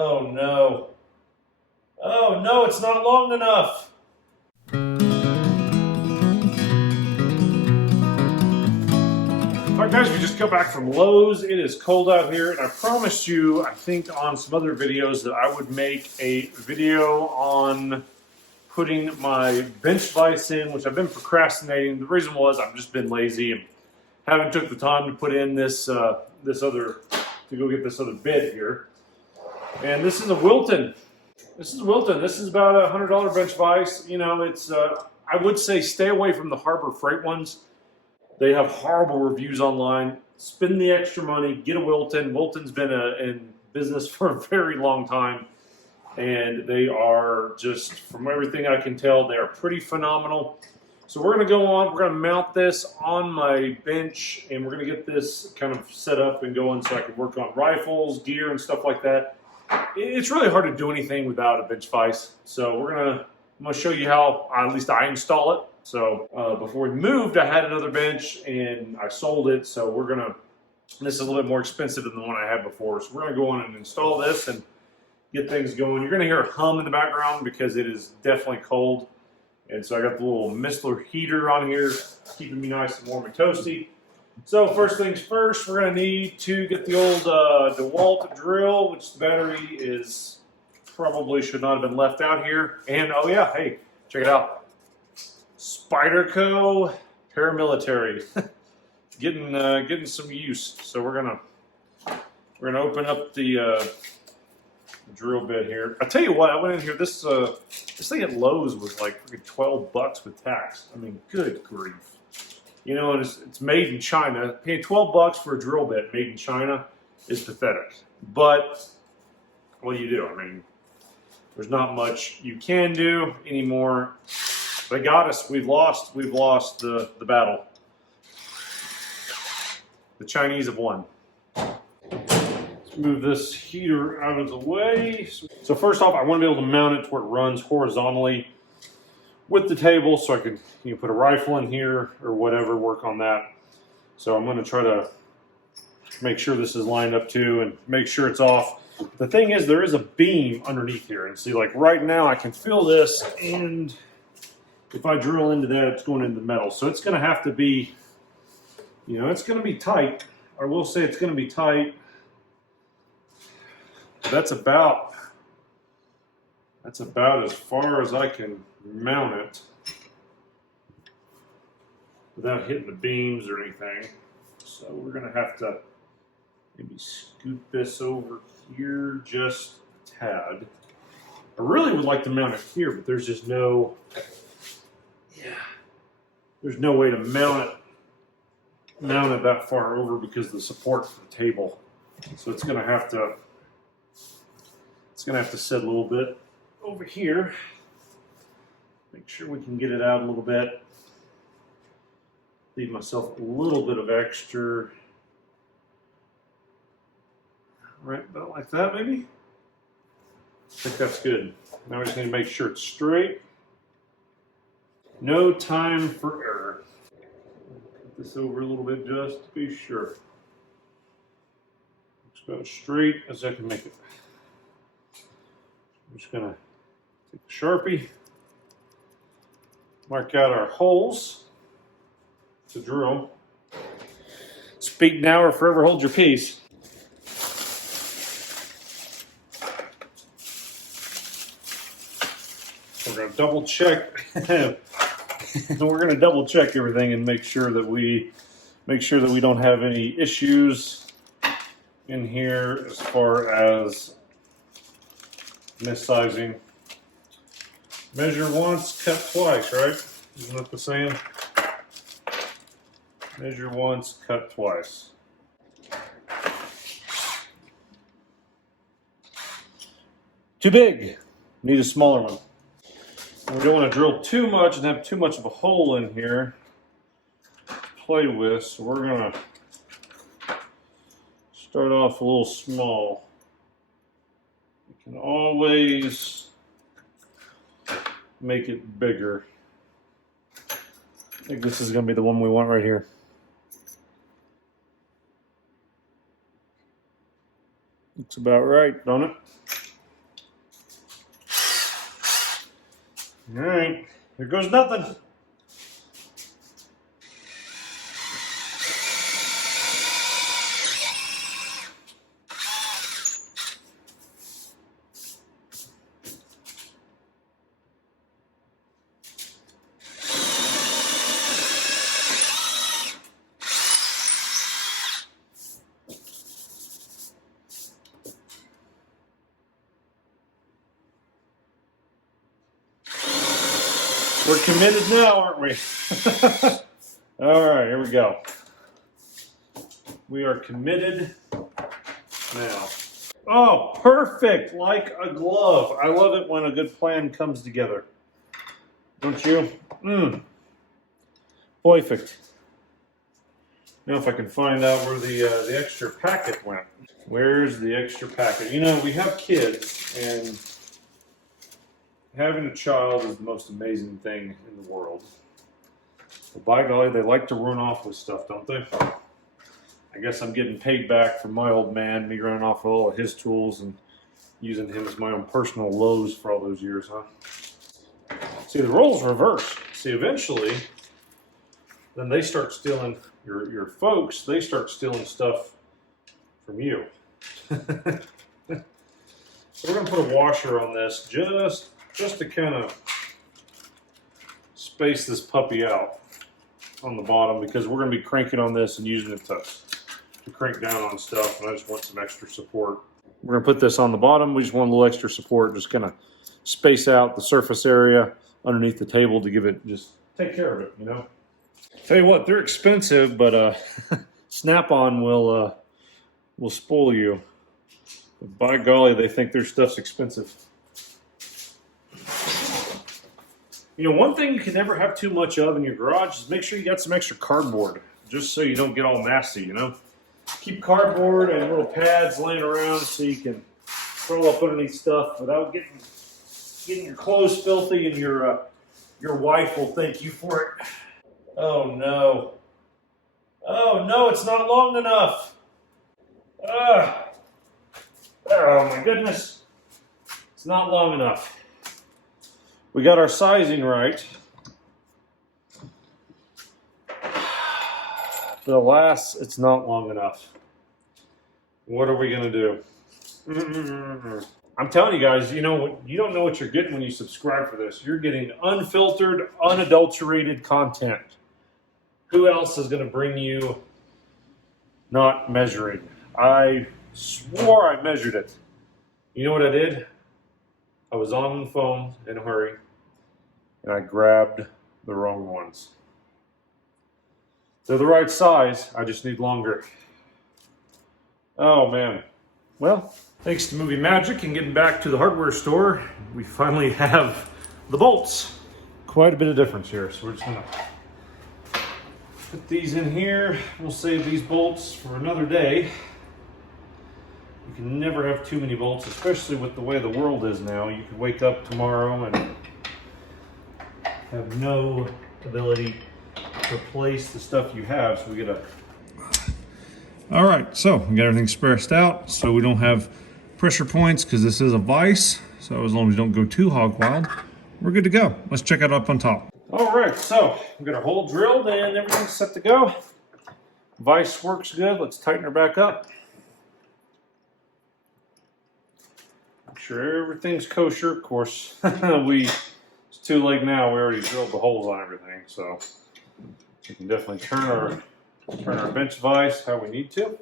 Oh no. Oh no, it's not long enough. Alright guys, we just got back from Lowe's. It is cold out here, and I promised you, I think on some other videos, that I would make a video on putting my bench vise in, which I've been procrastinating. The reason was I've just been lazy and haven't took the time to put in to go get this other bit here. And this is a Wilton. This is Wilton. This is about a $100 bench vise. You know, it's I would say stay away from the Harbor Freight ones. They have horrible reviews online. Spend the extra money, get a Wilton. Wilton's been in business for a very long time, and they are just, from everything I can tell, they are pretty phenomenal. So we're going to we're going to mount this on my bench, and we're going to get this kind of set up and going so I can work on rifles, gear, and stuff like that. It's really hard to do anything without a bench vise. So I'm going to show you how at least I install it. So before we moved, I had another bench and I sold it. So this is a little bit more expensive than the one I had before. So we're going to go on and install this and get things going. You're going to hear a hum in the background because it is definitely cold. And so I got the little Mistler heater on here, keeping me nice and warm and toasty. So first things first, we're going to need to get the old DeWalt drill, which the battery is probably should not have been left out here. And oh yeah, hey, check it out. Spyderco paramilitary, getting some use. So we're gonna open up the drill bit here. I tell you what, I went in here. This thing at Lowe's was like $12 with tax. I mean, good grief. You know, and it's made in China. Paying $12 for a drill bit made in China is pathetic. But what do you do? I mean, there's not much you can do anymore. They got us. We've lost the battle. The Chinese have won. Let's move this heater out of the way. So first off, I want to be able to mount it to where it runs horizontally with the table, so I can put a rifle in here or whatever, work on that. So I'm going to try to make sure this is lined up too and make sure it's off. The thing is, there is a beam underneath here, and see, like right now I can feel this, and if I drill into that, it's going into the metal. So it's going to have to be, it's going to be tight. I will say it's going to be tight. That's about as far as I can mount it without hitting the beams or anything. So we're going to have to maybe scoot this over here just a tad. I really would like to mount it here, but there's just no way to mount it that far over because of the support for the table. So it's gonna have to sit a little bit over here. Make sure we can get it out a little bit. Leave myself a little bit of extra. Right about like that, maybe. I think that's good. Now we just need to make sure it's straight. No time for error. Put this over a little bit just to be sure. Looks about as straight as I can make it. I'm just gonna take the Sharpie, mark out our holes to drill. Speak now or forever hold your peace. We're gonna double check. We're going to double check everything and make sure that we don't have any issues in here as far as missizing. Measure once, cut twice, right? Isn't that the saying? Measure once, cut twice. Too big. Need a smaller one. We don't want to drill too much and have too much of a hole in here to play with, so we're going to start off a little small. You can always make it bigger. I think this is going to be the one we want right here. Looks about right, don't it? All right, here goes nothing. We're committed now, aren't we? All right, here we go. We are committed now. Oh, perfect, like a glove. I love it when a good plan comes together. Don't you? Perfect. Now if I can find out where the extra packet went. Where's the extra packet? You know, we have kids, and having a child is the most amazing thing in the world. But by golly, they like to run off with stuff, don't they? I guess I'm getting paid back from my old man, me running off with all of his tools and using him as my own personal Lowe's for all those years, huh? See, the roles reverse. See, eventually, then they start stealing, your folks, they start stealing stuff from you. So we're going to put a washer on this just to kind of space this puppy out on the bottom, because we're going to be cranking on this and using it to crank down on stuff, and I just want some extra support. We're going to put this on the bottom. We just want a little extra support, just kind of space out the surface area underneath the table to give it, just take care of it, you know. Tell you what, they're expensive, but Snap-on will spoil you. But by golly, they think their stuff's expensive. You know, one thing you can never have too much of in your garage is make sure you got some extra cardboard, just so you don't get all nasty, you know. Keep cardboard and little pads laying around so you can throw up underneath stuff without getting your clothes filthy, and your wife will thank you for it. Oh no. Oh no, it's not long enough. Oh my goodness. It's not long enough. We got our sizing right. But alas, it's not long enough. What are we going to do? I'm telling you guys, you know, you don't know what you're getting when you subscribe for this. You're getting unfiltered, unadulterated content. Who else is going to bring you not measuring? I swore I measured it. You know what I did? I was on the phone in a hurry, and I grabbed the wrong ones. They're the right size, I just need longer. Oh man. Well, thanks to movie magic and getting back to the hardware store, we finally have the bolts. Quite a bit of difference here, so we're just gonna put these in here. We'll save these bolts for another day. You can never have too many bolts, especially with the way the world is now. You could wake up tomorrow and have no ability to replace the stuff you have, so we gotta... All right, so we got everything spaced out so we don't have pressure points, because this is a vise, so as long as we don't go too hog wild, we're good to go. Let's check it up on top. All right, so we got our hole drilled and everything's set to go. Vise works good. Let's tighten her back up. Make sure everything's kosher. Of course, it's too late now. We already drilled the holes on everything, so we can definitely turn our bench vise how we need to.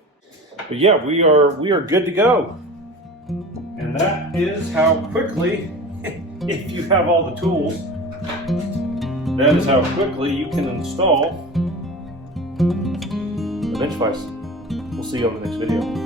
But yeah, we are good to go. And that is how quickly, if you have all the tools, that is how quickly you can install the bench vise. We'll see you on the next video.